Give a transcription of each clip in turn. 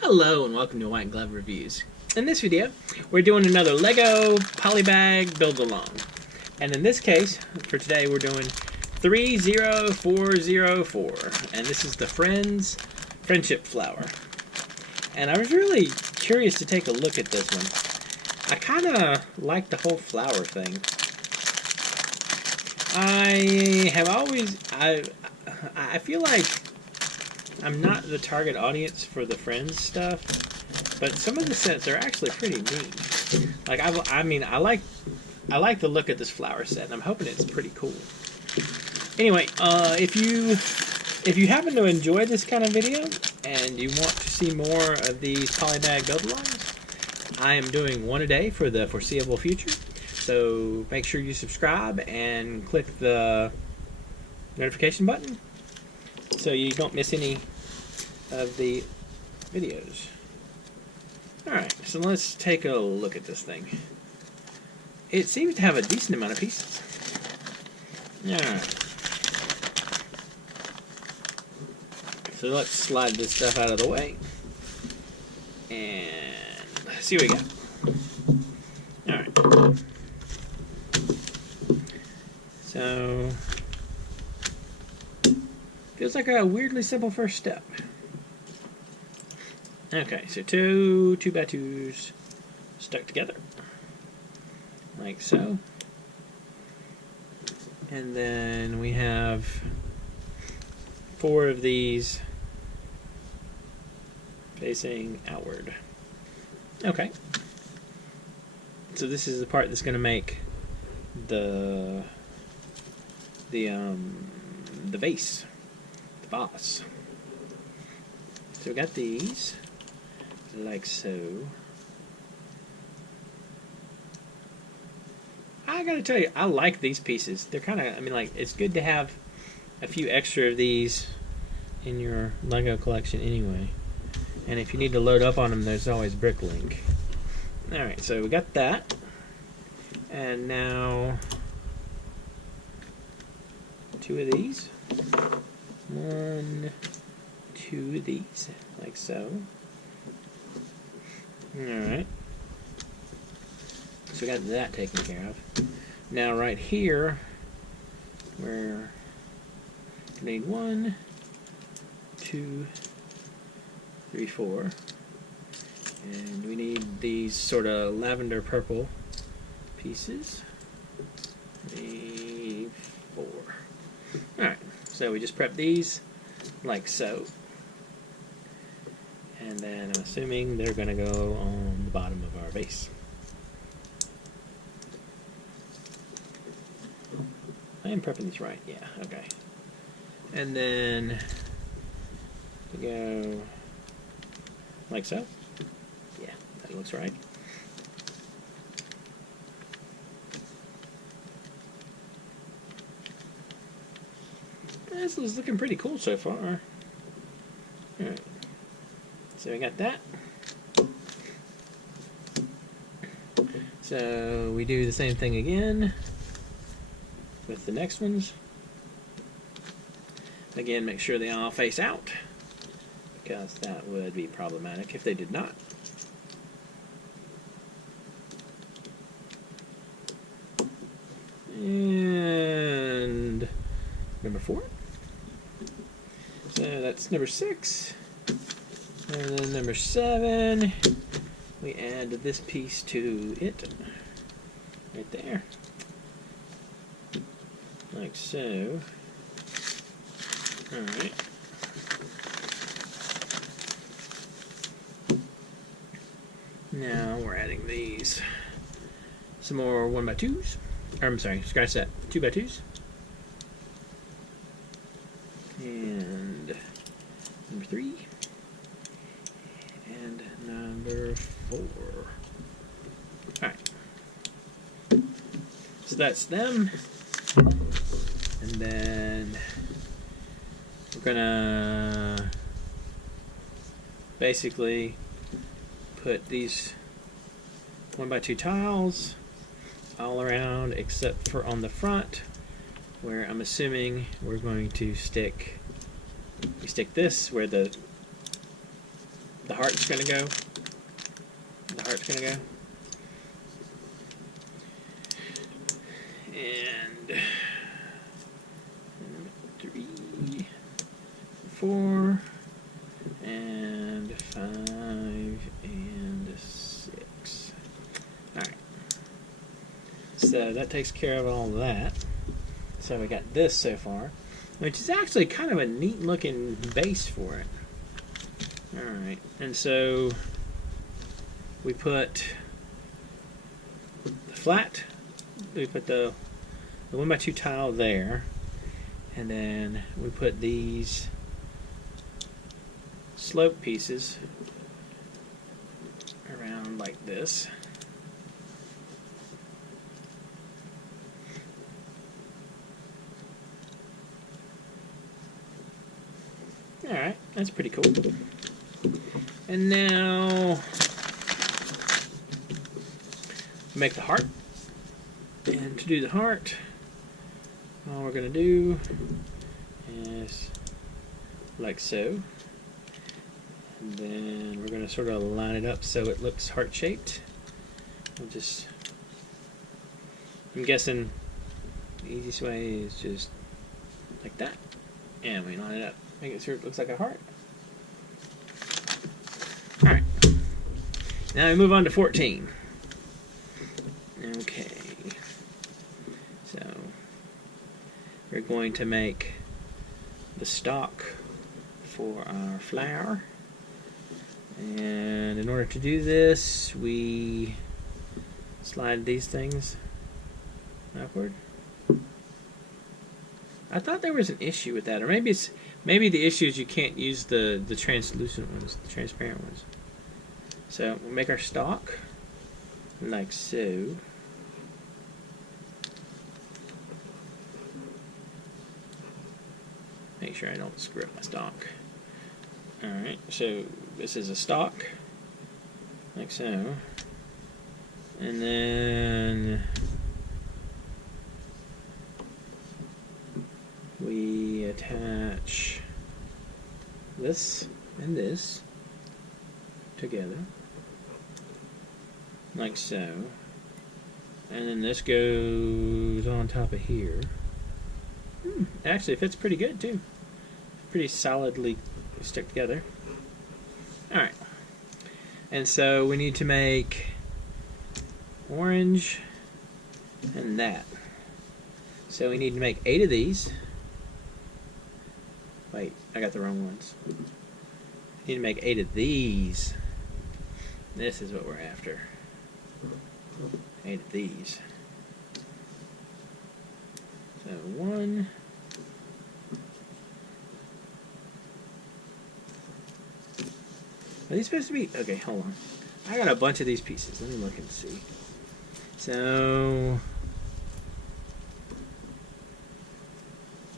Hello and welcome to White Glove Reviews. In this video, we're doing another Lego Polybag build-along. And in this case, for today, we're doing 30404. And this is the Friendship Flower. And I was really curious to take a look at this one. I kind of like the whole flower thing. I feel like I'm not the target audience for the Friends stuff, but some of the sets are actually pretty neat. Like I like the look at this flower set, and I'm hoping it's pretty cool. Anyway, if you happen to enjoy this kind of video and you want to see more of these Polybag build-alongs, I am doing one a day for the foreseeable future. So make sure you subscribe and click the notification button so you don't miss any of the videos. Alright, so let's take a look at this thing. It seems to have a decent amount of pieces. Alright. So let's slide this stuff out of the way. And see what we got. Alright. So feels like a weirdly simple first step. Okay, so two 2x2s stuck together, like so. And then we have 4 of these facing outward. Okay. So this is the part that's going to make the vase, the boss. So we got these, like so. I gotta tell you, I like these pieces. They're kind of, it's good to have a few extra of these in your Lego collection anyway. And if you need to load up on them, there's always Bricklink. Alright, so we got that. And now 2 of these. 1, 2 of these, like so. Alright. So we got that taken care of. Now right here, we're gonna need 1, 2, 3, 4. And we need these sort of lavender purple pieces. 3, 4. Alright, so we just prep these like so. And then I'm assuming they're going to go on the bottom of our vase. I am prepping these right, yeah, okay. And then we go like so. Yeah, that looks right. This is looking pretty cool so far. Alright. So we got that. So we do the same thing again with the next ones. Again, make sure they all face out, because that would be problematic if they did not. And number 4. So that's number 6. And then number 7, we add this piece to it, right there, like so. Alright. Now we're adding these, some more 1x2s, or I'm sorry, scratch that, 2x2s. And number 3. And number 4. Alright. So that's them. And then we're gonna basically put these 1x2 tiles all around except for on the front, where I'm assuming we're going to stick this where the the heart's gonna go. The heart's gonna go. And 3, 4, and 5, and 6. Alright. So that takes care of all that. So we got this so far, which is actually kind of a neat looking base for it. Alright, and so we put the flat, we put the 1x2 tile there, and then we put these slope pieces around like this. Alright, that's pretty cool. And now make the heart. And to do the heart, all we're going to do is like so. And then we're going to sort of line it up so it looks heart-shaped. We'll just, I'm guessing the easiest way is just like that. And we line it up. Make it sure it looks like a heart. Alright. Now we move on to 14. Okay. So we're going to make the stalk for our flower. And in order to do this, we slide these things upward. I thought there was an issue with that, or maybe the issue is you can't use the translucent ones, the transparent ones. So we'll make our stalk like so. Make sure I don't screw up my stalk. Alright, so this is a stalk, like so. And then we attach this and this together, like so. And then this goes on top of here. Actually, it fits pretty good too. Pretty solidly stick together. Alright. And so we need to make orange and that. So we need to make 8 of these. Wait, I got the wrong ones. We need to make 8 of these. This is what we're after. 8 of these. So 1. Are these supposed to be? Okay, hold on. I got a bunch of these pieces. Let me look and see. So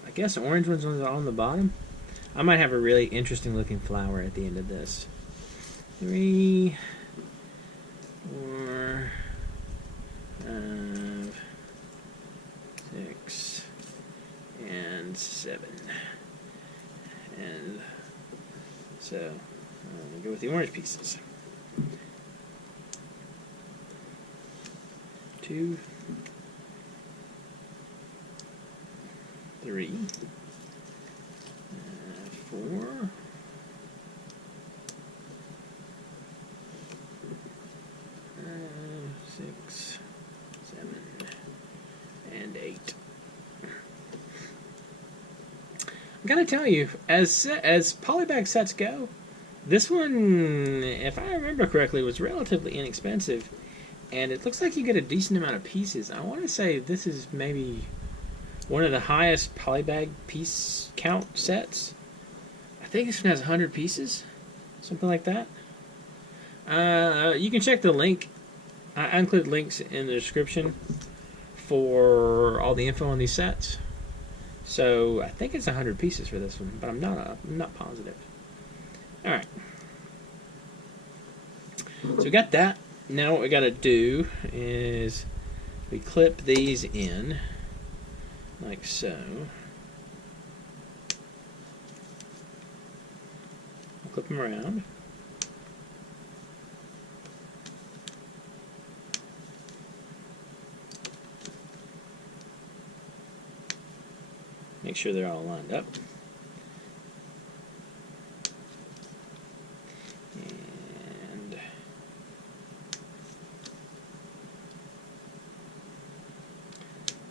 I guess the orange ones are on the bottom. I might have a really interesting looking flower at the end of this. 3, 4, 5, 6, and 7. And so we'll go with the orange pieces. 2, 3, 4, 6, 7, and 8. I gotta tell you, as polybag sets go, this one, if I remember correctly, was relatively inexpensive, and it looks like you get a decent amount of pieces. I want to say this is maybe one of the highest polybag piece count sets. I think this one has 100 pieces, something like that. You can check the link. I include links in the description for all the info on these sets. So I think it's 100 pieces for this one, but I'm not positive. All right. So we got that. Now what we got to do is we clip these in like so. I'll clip them around. make sure they're all lined up. And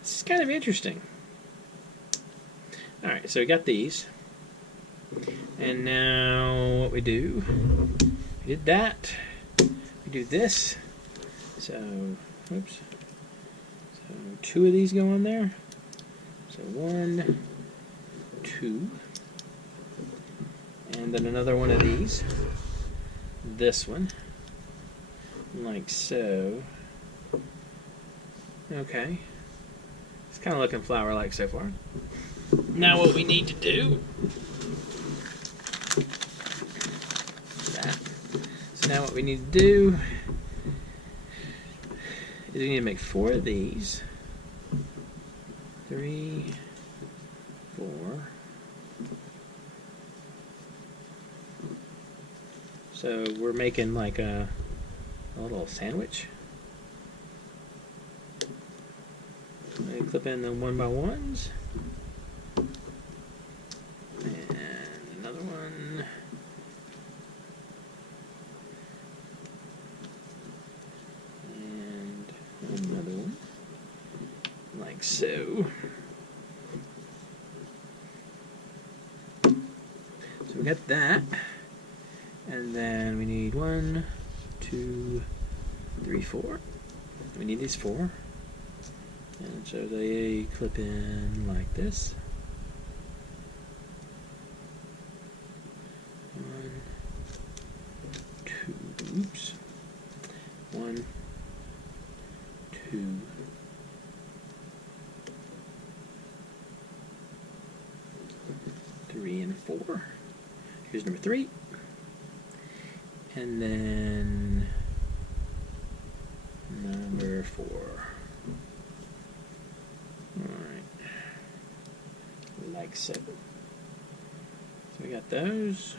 this is kind of interesting. Alright, so we got these. And now what we do, we did that. We do this. So, oops. So 2 of these go on there. So 1, 2. And then another one of these. This one. Like so. Okay. It's kind of looking flower-like so far. Now what we need to do. That. So now what we need to do is we need to make 4 of these. 3, 4. So we're making like a little sandwich. We clip in the 1x1s. And another one. And another one. Like so. So we got that. And then we need 1, 2, 3, 4. We need these 4. And so they clip in like this. 1, 2, oops. 1, 2, 3, and 4. Here's number 3. And then number 4. Alright. Like so. So we got those.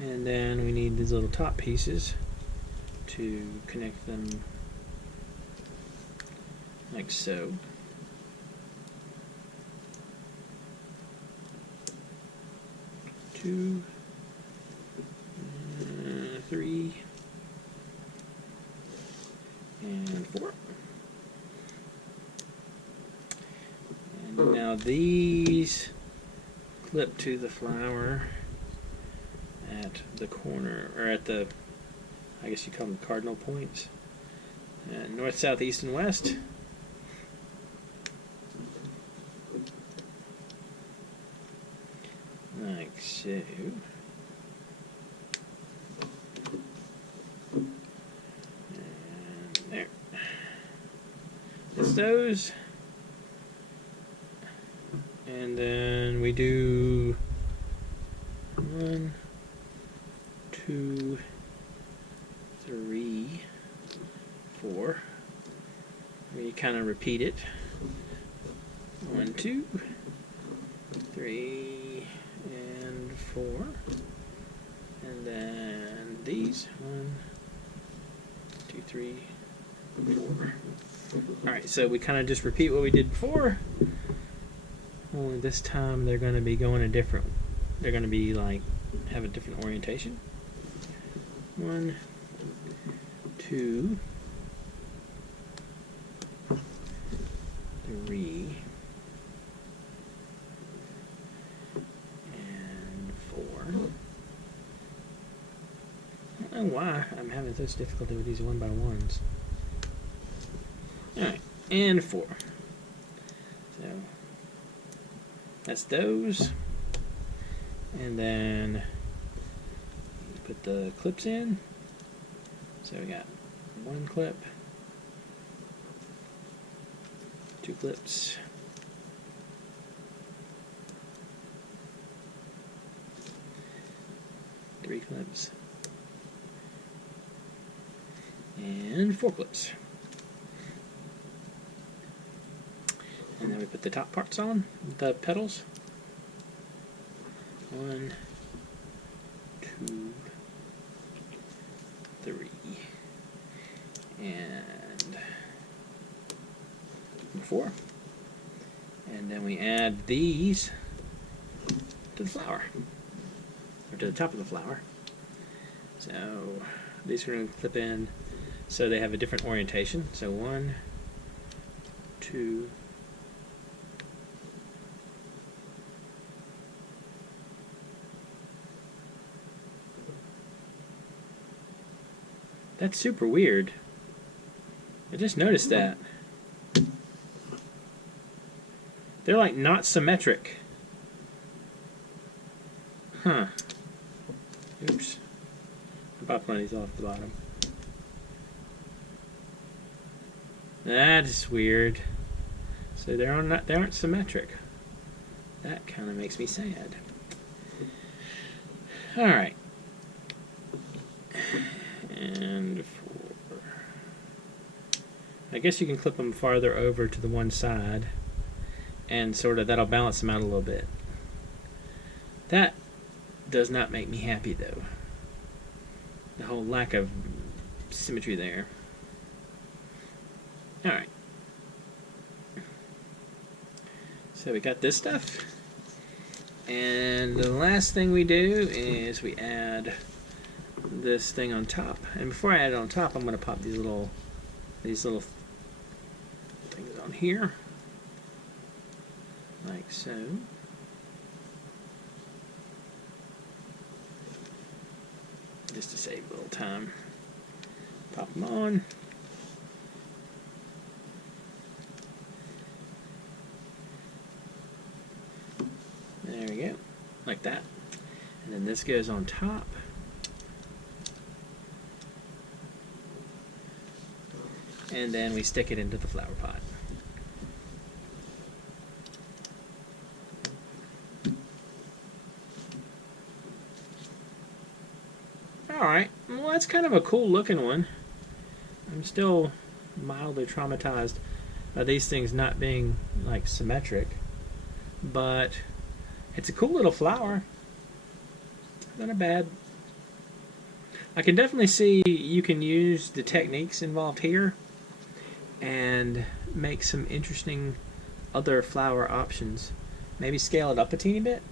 And then we need these little top pieces to connect them like so. Two. 3 and 4. And now these clip to the flower at the corner, or at the, I guess you call them cardinal points. North, south, east, and west. Like so. Those, and then we do 1, 2, 3, 4. We kind of repeat it. 1, 2, 3, and 4, and then these 1, 2, 3, 4. Alright, so we kind of just repeat what we did before, only this time they're going to be going a different, they're going to be like, have a different orientation. 1, 2, 3, and 4. I don't know why I'm having such difficulty with these 1x1s. Alright, and 4. So that's those. And then you put the clips in. So we got 1 clip, 2 clips, 3 clips, and 4 clips. And then we put the top parts on, the petals. 1, 2, 3, and 4. And then we add these to the flower, or to the top of the flower. So these are going to clip in so they have a different orientation. So 1, 2, that's super weird. I just noticed that. They're like not symmetric. Huh. Oops. I popped one of these off the bottom. That is weird. So they aren't symmetric. That kind of makes me sad. All right. And I guess you can clip them farther over to the one side, and sort of that'll balance them out a little bit. That does not make me happy though. The whole lack of symmetry there. Alright. So we got this stuff. And the last thing we do is we add this thing on top. And before I add it on top, I'm going to pop these little things on here. Like so. Just to save a little time. Pop them on. There we go. Like that. And then this goes on top. And then we stick it into the flower pot. Alright, well that's kind of a cool looking one. I'm still mildly traumatized by these things not being like symmetric, but it's a cool little flower. Not bad. I can definitely see you can use the techniques involved here and make some interesting other flower options. Maybe scale it up a teeny bit.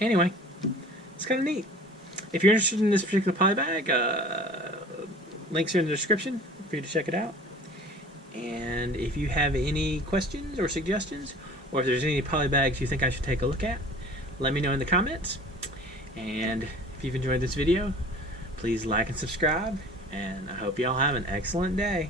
Anyway, it's kind of neat. If you're interested in this particular polybag, links are in the description for you to check it out. And if you have any questions or suggestions, or if there's any polybags you think I should take a look at, let me know in the comments. And if you've enjoyed this video, please like and subscribe. And I hope y'all have an excellent day.